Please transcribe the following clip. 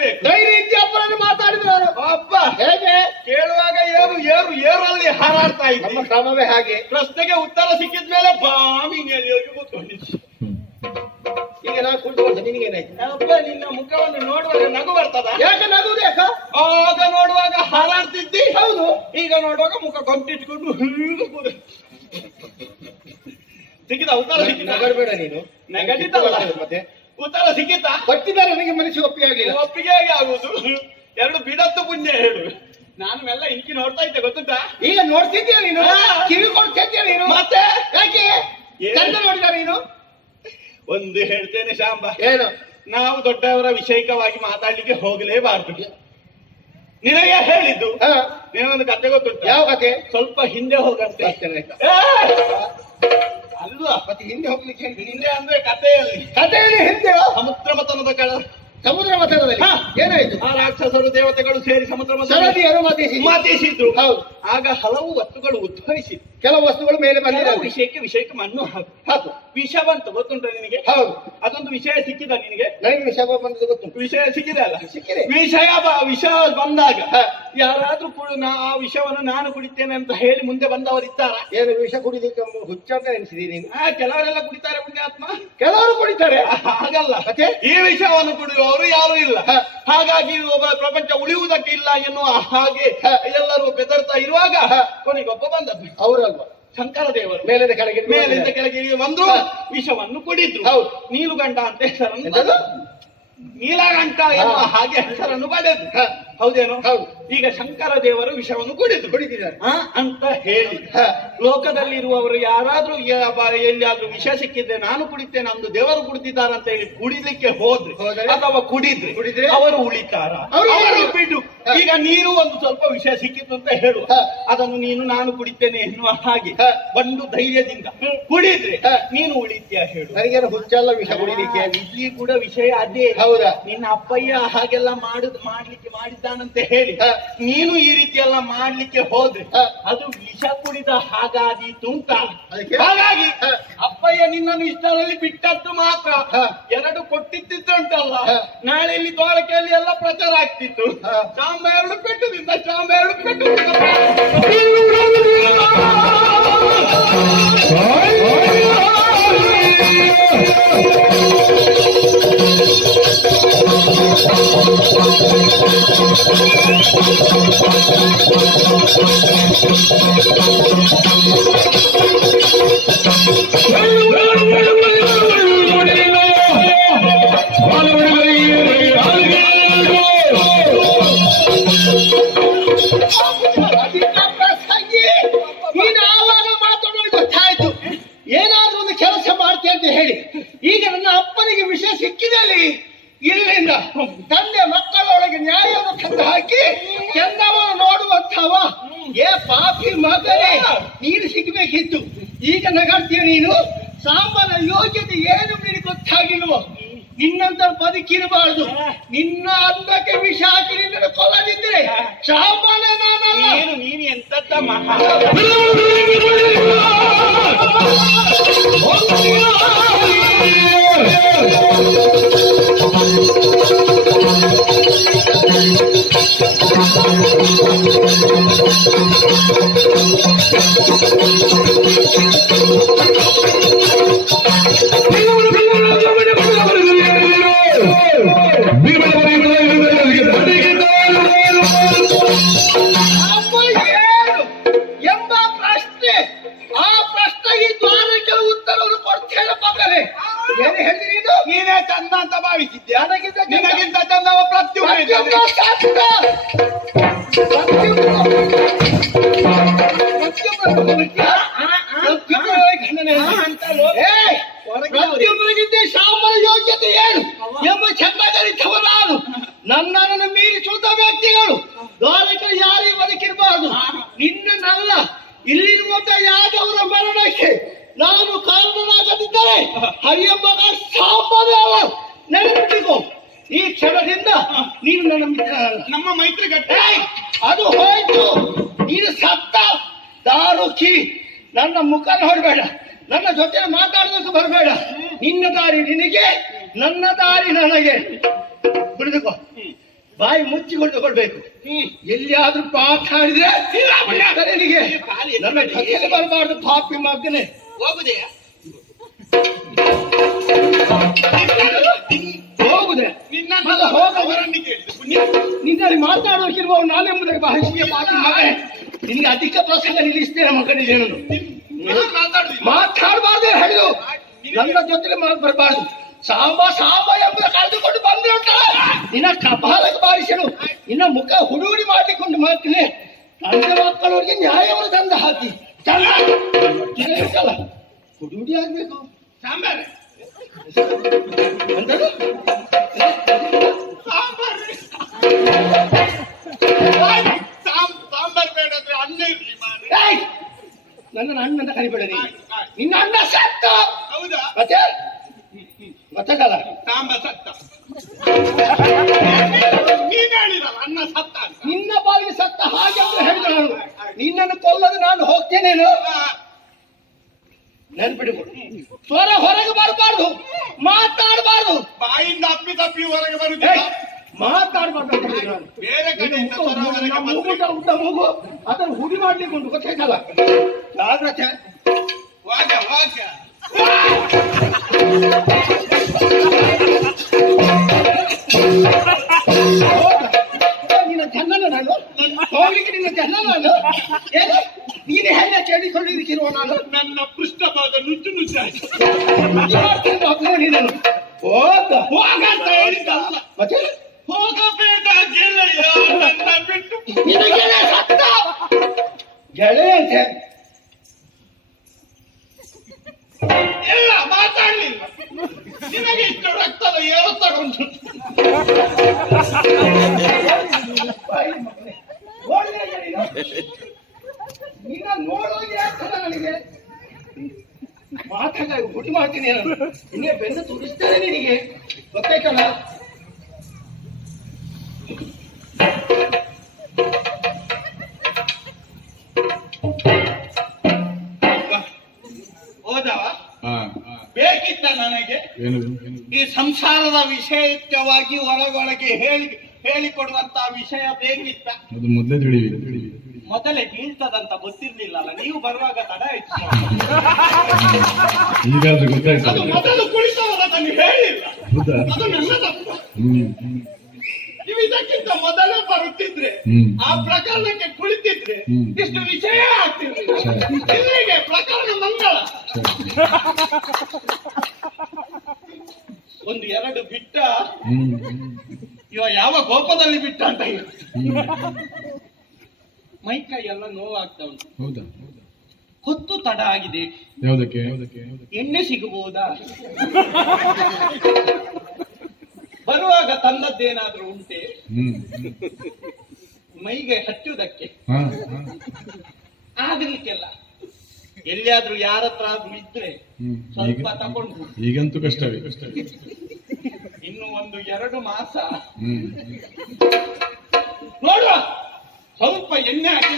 ಇರ್ಬೇಕು. ಧೈರ್ಯ ಅಪ್ಪನನ್ನು ಮಾತಾಡಿದ್ರು ಅವರು. ಅಪ್ಪ ಹೇಗೆ ಕೇಳುವಾಗ ಏರಲ್ಲಿ ಹಾರಾಡ್ತಾ ಇದ್ದ. ನಮ್ಮ ಕ್ರಮವೇ ಹಾಗೆ. ಪ್ರಶ್ನೆಗೆ ಉತ್ತರ ಸಿಕ್ಕಿದ್ಮೇಲೆ ಬಾಮಿನಲ್ಲಿ ಹೋಗಿ ಕೂತ್ಕೊಂಡಿದ್ದೆ. ಈಗ ನಾನು ಕುಳಿತುಕೊಂಡೆ, ನಿನಗೇನಾಯ್ತು? ಅಪ್ಪ ನಿನ್ನ ಮುಖವನ್ನು ನೋಡುವಾಗ ನಗು ಬರ್ತದ? ಯಾಕೆ ನಗುವುದು ಯಾಕ? ಆಗ ನೋಡುವಾಗ ಹಾರಾಡ್ತಿದ್ದಿ. ಹೌದು. ಈಗ ನೋಡುವಾಗ ಮುಖ ಗಂಟಿಟ್ಕೊಂಡು ಸಿಕ್ಕಿದ ಉತ್ತರ ಸಿಕ್ಕಿದ? ನಗರಬೇಡ ನೀನು. ನಗಡಿತಲ್ಲ ಮತ್ತೆ ಉತ್ತರ ಸಿಕ್ಕಿತಾ? ಕೊಟ್ಟಿದ್ದಾರೆ ನನಗೆ ಮನಸ್ಸಿಗೆ ಒಪ್ಪಿಗೆ ಆಗಲಿಲ್ಲ. ಒಪ್ಪಿಗೆ ಹೇಗೆ ಆಗುವುದು? ಎರಡು ಬಿಡತ್ತು ಪುಣ್ಯ ಹೇಳು. ನಾನು ಮೆಲ್ಲ ಇಂಕಿ ನೋಡ್ತಾ ಇದ್ದೆ ಗೊತ್ತುಂಟಾ? ಈಗ ನೋಡ್ತಿದ್ಯಾ ನೀನು? ಕಿವಿ ಕೊಡ್ತಿದ್ಯಾ ನೀನು? ಮತ್ತೆ ಯಾಕೆ ಚಂದ ನೋಡಿದ ನೀನು? ಒಂದು ಹೇಳ್ತೇನೆ ಶಾಂಬ, ಏನು? ನಾವು ದೊಡ್ಡವರ ವಿಷಯಿಕವಾಗಿ ಮಾತಾಡ್ಲಿಕ್ಕೆ ಹೋಗಲೇಬಾರ್ದು. ನಿನಗೆ ಹೇಳಿದ್ದು ನಿನಗೊಂದು ಕತೆ ಗೊತ್ತುಂಟು? ಯಾವ ಕತೆ? ಸ್ವಲ್ಪ ಹಿಂದೆ ಹೋಗಂತೆ. ಅಲ್ವಾ ಮತ್ತೆ ಹಿಂದೆ ಹೋಗ್ಲಿಕ್ಕೆ ಹೇಳಿ. ಹಿಂದೆ ಅಂದ್ರೆ ಕಥೆಯಲ್ಲಿ ಹಿಂದೆ ಸಮುದ್ರ ಮಥನದ ಸಮುದ್ರ ಮಥನದಲ್ಲಿ ಏನಾಯ್ತು? ಆ ರಾಕ್ಷಸರು ದೇವತೆಗಳು ಸೇರಿ ಸಮುದ್ರ ಮಾತಿಸಿದ್ರು. ಹೌದು. ಆಗ ಹಲವು ವಸ್ತುಗಳು ಉದ್ಭವಿಸಿದ್ರು. ಕೆಲವು ವಸ್ತುಗಳು ಮೇಲೆ ಬಂದಿದೆ. ವಿಷಯಕ್ಕೆ ಮಣ್ಣು ಹಾಕು ವಿಷ ಬಂತು ಗೊತ್ತುಂಟ ನಿನಗೆ? ಹೌದು. ಅದೊಂದು ವಿಷಯ ಸಿಕ್ಕಿದ ನಿನಗೆ? ನನಗೆ ವಿಷಯ ಬಂದದ್ದು ಗೊತ್ತುಂಟು. ವಿಷಯ ಸಿಕ್ಕಿದೆ ಅಲ್ಲ? ಸಿಕ್ಕಿದೆ. ವಿಷ ಬಂದಾಗ ಯಾರಾದ್ರೂ ಆ ವಿಷವನ್ನು ನಾನು ಕುಡಿತೇನೆ ಅಂತ ಹೇಳಿ ಮುಂದೆ ಬಂದವರಿದ್ದಾರ? ಏನು ವಿಷ ಕುಡಿಲಿಕ್ಕೆ ಹುಚ್ಚ ಅಂತ ನೆನೆಸಿದೀನಿ ನೀನು? ಕೆಲವರೆಲ್ಲ ಕುಡಿತಾರೆ ಪುಣ್ಯಾತ್ಮ. ಕೆಲವರು ಕುಡಿತಾರೆ. ಹಾಗಲ್ಲ, ಈ ವಿಷವನ್ನು ಕುಡಿಯುವವರು ಯಾರು ಇಲ್ಲ. ಹಾಗಾಗಿ ಒಬ್ಬ ಪ್ರಪಂಚ ಉಳಿಯುವುದಕ್ಕೆ ಇಲ್ಲ ಎನ್ನುವ ಹಾಗೆ ಎಲ್ಲರೂ ಬೆದರ್ತಾ ಇರುವಾಗ ಕೊನೆಗೊಬ್ಬ ಬಂದದ್ದು. ಅವರಲ್ವಾ? ಶಂಕರ ದೇವರು ಮೇಲಿಂದ ಕೆಳಗೆ ಒಂದು ವಿಷವನ್ನು ಕುಡಿದ್ರು. ನೀಲುಗಂಡ ಅಂತ ಹೆಸರನ್ನು, ನೀಲಗಂಟ ಎನ್ನುವ ಹಾಗೆ ಹೆಸರನ್ನು ಪಡೆದು. ಹೌದೇನೋ? ಈಗ ಶಂಕರ ದೇವರು ವಿಷವನ್ನು ಕುಡಿದಿದ್ದಾರೆ ಅಂತ ಹೇಳಿ ಲೋಕದಲ್ಲಿರುವವರು ಯಾರಾದ್ರೂ ಎಲ್ಲಿಯಾದ್ರೂ ವಿಷ ಸಿಕ್ಕಿದ್ರೆ ನಾನು ಕುಡಿತೇನೆ, ನಮ್ದು ದೇವರು ಕುಡಿದಿದ್ದಾರೆ ಅಂತ ಹೇಳಿ ಕುಡಿಲಿಕ್ಕೆ ಹೋದ್ರೆ ಅಥವಾ ಕುಡಿದ್ರೆ ಅವರು ಉಳಿತಾರ? ಅವರು ಬಿಡು. ಈಗ ನೀನು ಒಂದು ಸ್ವಲ್ಪ ವಿಷ ಸಿಕ್ಕಿತ್ತು ಅಂತ ಹೇಳು, ಅದನ್ನು ನೀನು ನಾನು ಕುಡಿತೇನೆ ಎನ್ನುವ ಹಾಗೆ ಒಂದು ಧೈರ್ಯದಿಂದ ಕುಡಿದ್ರೆ ನೀನು ಉಳಿತೀಯ ಹೇಳು? ನನಗೇನು ಹುಚ್ಚಲ್ಲ ವಿಷ ಕುಡಿಲಿಕ್ಕೆ. ಇಲ್ಲಿ ಕೂಡ ವಿಷಯ ಅದೇ. ಹೌದಾ? ನಿನ್ನ ಅಪ್ಪಯ್ಯ ಹಾಗೆಲ್ಲ ಮಾಡಿದ್ದಾನಂತೆ ಹೇಳಿ ನೀನು ಈ ರೀತಿ ಎಲ್ಲ ಮಾಡ್ಲಿಕ್ಕೆ ಹೋದ್ರೆ ಅದು ವಿಷ ಕುಡಿದ ಹಾಗಾದೀತು ಅಂತ. ಹಾಗಾಗಿ ಅಪ್ಪಯ್ಯ ನಿನ್ನನ್ನು ಇಷ್ಟರಲ್ಲಿ ಬಿಟ್ಟದ್ದು ಮಾತ್ರ. ಎರಡು ಕೊಟ್ಟಿದ್ದುಂಟಲ್ಲ, ನಾಳೆ ಇಲ್ಲಿ ದ್ವಾರಕೆಯಲ್ಲಿ ಎಲ್ಲ ಪ್ರಚಾರ ಆಗ್ತಿತ್ತು. ಚಾಂಬ ಎರಡು ಪೆಟ್ಟುದಿಂದ ಗೊತ್ತಾಯ್ತು ಏನಾದ್ರೂ ಒಂದು ಕೆಲಸ ಮಾಡ್ತೇನೆ ಅಂತ ಹೇಳಿ. ಈಗ ನನ್ನ ಅಪ್ಪನಿಗೆ ವಿಷಯ ಸಿಕ್ಕಿದಲ್ಲಿ ಇಲ್ಲಿಂದ ತಂದೆ ಮಕ್ಕಳೊಳಗೆ ನ್ಯಾಯವನ್ನು ತಂದು ಹಾಕಿ ಚಂದವನ್ನು ನೋಡುವಂಥವ ಏ ಪಾಪಿ ಮಗನೇ ನೀನು ಸಿಗ್ಬೇಕಿತ್ತು. ಈಗ ನಗಾಡ್ತೀಯ ನೀನು. ಸಾಂಬನ ಯೋಗ್ಯತೆ ಏನು ನಿನಗೆ ಗೊತ್ತಾಗಿಲ್ವ? ನಿನ್ನಂತ ಬದುಕಿರಬಾರ್ದು. ನಿನ್ನ ಅನ್ನಕ್ಕೆ ವಿಷ ಹಾಕಿ ನಿನ್ನನ್ನು ಕೊಲ್ಲದಿದ್ರೆ ಸಾಂಬನ ನಾನಲ್ಲ. ನೀನು ಎಂತದ್ದ ಮಹಾ ಎಂಬ ಪ್ರಶ್ನೆ, ಆ ಪ್ರಶ್ನೆಗೆ ದ್ವಾರಕ್ಕೆ ಉತ್ತರವನ್ನು ಕೊಡ್ತೇನೆ ಮಗನೇ. ಏನು ಹೇಳಿದ್ರಿ? ನೀನೇ ಚಂದ ಅಂತ ಭಾವಿಸಿದ್ಯಾ? ನಿನಗಿಂತ ಚಂದ ಪ್ರತ್ಯುಮ ಶಾಮನ ಯೋಗ್ಯತೆ ಏನು ಎಂಬ ಚಂದಗಳಿದ್ದವ ನಾನು. ನನ್ನನ್ನು ಮೀರಿಸುತ್ತ ವ್ಯಕ್ತಿಗಳು ದ್ವಾರಕ ಯಾರಿಗೆ ಬದುಕಿರಬಾರದು. ನಿನ್ನನ್ನಲ್ಲ, ಇಲ್ಲಿರುವಂತ ಯಾದವರ ಮರಣಕ್ಕೆ ನಾನು ಕಾರಣನಾಗದಿದ್ದರೆ ಹರಿಯ ಮಗ ಸಾಂಬನೇ ಅಲ್ಲ. ನೆನಪಿಟ್ಟಿಕೋ, ಈ ಕ್ಷಣದಿಂದ ನೀನು ನನ್ನ ಮಿತ್ರ. ನಮ್ಮ ಮೈತ್ರಿ ಗಟ್ಟ ಅದು ಹೋಯ್ತು. ನೀನು ಸತ್ತ ದಾರುಕಿ. ನನ್ನ ಮುಖ ನೋಡಬೇಡ, ನನ್ನ ಜೊತೆ ಮಾತಾಡೋದಕ್ಕೆ ಬರಬೇಡ. ನಿನ್ನ ದಾರಿ ನಿನಗೆ, ನನ್ನ ದಾರಿ ನನಗೆ. ಬಿಡಿದುಕೋ. ಬಾಯಿ ಮುಚ್ಚಿಕೊಂಡು ತಗೊಳ್ಬೇಕು. ಎಲ್ಲಿಯಾದ್ರೂ ಮಾತಾಡಿದ್ರೆ ನಿನಗೆ ನನ್ನ ಕೈಯಲ್ಲಿ ಬರಬಾರ್ದು. ಪಾಪಿ ಮಗನೇ ಹೋಗುದೇ ಹೋಗುದೆ. ನಿನ್ನಲ್ಲಿ ಮಾತಾಡೋಕಿರುವ ನಾನೆಂಬುದಕ್ಕೆ ಭಾಷೆಗೆ ಪಾಪಿ ಮಗನೇ. ನಿನ್ಗೆ ಅಧಿಕ ಪ್ರಸಂಗ ನಿಲ್ಲಿಸ್ತೇನೆ ಮಗನಿಗೆ. ಮಾತಾಡಬಾರ್ದು ಹೇಳಿದು. ನನ್ನ ಜೊತೆ ಬರಬಾರ್ದು. ಸಾಂಬ ಸಾಂಬ ಎಂಬುದ ಕಳೆದುಕೊಂಡು ಬಂದ್ರೆ ಉಂಟ ನಿನ್ನ ಕಪಾಲಕ್ಕೆ ಬಾರಿಸಲು ನಿನ್ನ ಮುಖ ಹುಡುಗುಡಿ ಮಾಡಿಕೊಂಡು ಮಾಡ್ತೀನಿ. ತಂದೆ ಮಕ್ಕಳವರಿಗೆ ನ್ಯಾಯವನ್ನು ತಂದು ಹಾಕಿ ಚಂದ ಹುಡುಗುಡಿ ಆಗ್ಬೇಕು. ಸಾಂಬಾರ್ ಅಂತದು ಸಾಂಬಾರ್ ಬೇಡ ಅಂದ್ರೆ ಅನ್ನ ಇರ್ಲಿ ಮಾರ್ರೆ. ನನ್ನ ಅಣ್ಣ ಅಂತ ಕರಿಬೇಡ ನೀನು. ನಿನ್ನ ಅಣ್ಣ ಸತ್ತ. ಹೌದಾ? ಮತ್ತೆ ಗೊತ್ತಾಗಲ್ಲ. ಸಾಂಬ ಸತ್ತ. ನೀನ್ ಹೇಳಿದಲ್ಲ ಅನ್ನ ಸತ್ತ ಅಂತ. ನಿನ್ನ ಬಾಲಿಗೆ ಸತ್ತ ಹಾಗೆ ಅಂತ ಹೇಳಿದ ನಾನು. ನಿನ್ನನ್ನು ಕೊಲ್ಲದು ನಾನು ಹೋಗ್ತೇನೇನು ನೆನ್ಪಿಟ್ಟುಕೊಡು. ಸ್ವರ ಹೊರಗೆ ಬರಬಾರ್ದು. ಮಾತಾಡಬಾರ್ದು. ಬಾಯಿಂದ ಅಪ್ಪಿ ತಪ್ಪಿ ಹೊರಗೆ ಬರುದಿಲ್ಲ. ಮಾತಾಡಬಾರ್ದು ಅಂತ ಹೇಳಿದ ನಾನು. ಬೇರೆ ಕಡೆಯಿಂದ ಸ್ವರ ಹೊರಗೆ ಬಂದ್ರೆ ಉದ್ದ ಮೂಗು ಅದನ್ನು ಹುಡಿ ಮಾಡ್ಲಿಕ್ಕೆ ಉಂಟು. ಗೊತ್ತಾಗಲ್ಲ. ಜಾಗ್ರತೆ. ವಾಗ ವಾಗ ನಿನ್ನ ಜನ್ನನ ನಾನು ಹೋಗ್ಲಿಕ್ಕೆ. ನಿನ್ನ ಜನ್ನ ನಾನು ಏನು ನೀನು ಹೆಣ್ಣ ಕೇಳಿಕೊಂಡಿರಿಕಿರುವ ನಾನು. ನನ್ನ ಪೃಷ್ಠಭಾಗ ನುಚ್ಚು ನುಚ್ಚಾಗಿ ನೀನು ಹೋಗ ಹೋಗಂತ ಹೇಳಿದ್ದಲ್ಲ. ಮತ್ತೆ ಹೋಗಬೇಡ ಗೆಳೆಯ ನನ್ನ ಬಿಟ್ಟು. ನಿನ್ನ ಗೆಳೆಯ ಸತ್ತ. ಗೆಳೆಯ ಅಂತೆ ಎಲ್ಲ ಮಾತಾಡ್ಲಿಲ್ಲ. ನಿನಗೆ ಇಷ್ಟು ರಕ್ತದ ಏನು ತಗೊಂಡು ನಿನ್ನ ನೋಡೋಕೆ ಆಗ್ತದ ನನಗೆ. ಮಾತಾಡ ಹುಟ್ಟಿ ಮಾಡ್ತೀನಿ ನಾನು. ನಿನ್ನೆ ಬೆನ್ನು ತುರಿಸ್ತೇನೆ ನಿನಗೆ. ಗೊತ್ತಾಯ್ತಲ್ಲ. ಹೋದವ ಬೇಕಿತ್ತ ನನಗೆ ಈ ಸಂಸಾರದ ವಿಷಯವಾಗಿ ಒಳಗೊಳಗೆ ಹೇಳಿಕೊಡುವಂತ ವಿಷಯ ಬೇಕಿತ್ತ. ಅದು ಮೊದಲೇ ಮೊದಲೇ ಬೀಳ್ತದಂತ ಗೊತ್ತಿರ್ಲಿಲ್ಲಲ್ಲ. ನೀವು ಬರುವಾಗ ತಡ ಆಯ್ತು. ಈಗಾದ್ರೂ ಗೊತ್ತಾಯ್ತು. ಅದು ಮೊದಲು ಕುಳಿತವರ ನನಗೆ ಹೇಳಿಲ್ಲ. ಅದು ನನ್ನ ತಪ್ಪು. ನೀವು ಇದಕ್ಕಿಂತ ಮೊದಲೇ ಬರುತ್ತಿದ್ರೆ ಆ ಪ್ರಕರಣಕ್ಕೆ ಕುಳಿತಿದ್ರೆ ಇಷ್ಟು ವಿಷಯ ಆಗ್ತಿರ್ಲಿಲ್ಲ. ಇಲ್ಲಿಗೆ ಪ್ರಕರಣ ಮಂಗಳ. ಒಂದು ಎರಡು ಬಿಟ್ಟ ಇವ ಯಾವ ಕೋಪದಲ್ಲಿ ಬಿಟ್ಟ ಅಂತ ಮೈಕೈ ಎಲ್ಲ ನೋವಾಗ್ತಾ ಉಂಟು. ಹೌದಾ? ಹೊತ್ತು ತಡ ಆಗಿದೆ. ಯಾವುದಕ್ಕೆ? ಎಣ್ಣೆ ಸಿಗಬಹುದಾ? ಬರುವಾಗ ತಂದದ್ದೇನಾದ್ರೂ ಉಂಟೆ ಮೈಗೆ ಹಚ್ಚುವುದಕ್ಕೆ? ಆಗ್ಲಿಕ್ಕೆಲ್ಲ ಎಲ್ಲಿಯಾದ್ರೂ ಯಾರತ್ರ ಆದ್ರೂ ಇದ್ರೆ ಸ್ವಲ್ಪ ತಗೊಂಡು. ಈಗಂತೂ ಕಷ್ಟವೇ. ಇನ್ನು ಒಂದು 2 ಮಾಸ ನೋಡುವ. ಸ್ವಲ್ಪ ಎಣ್ಣೆ ಹಾಕಿ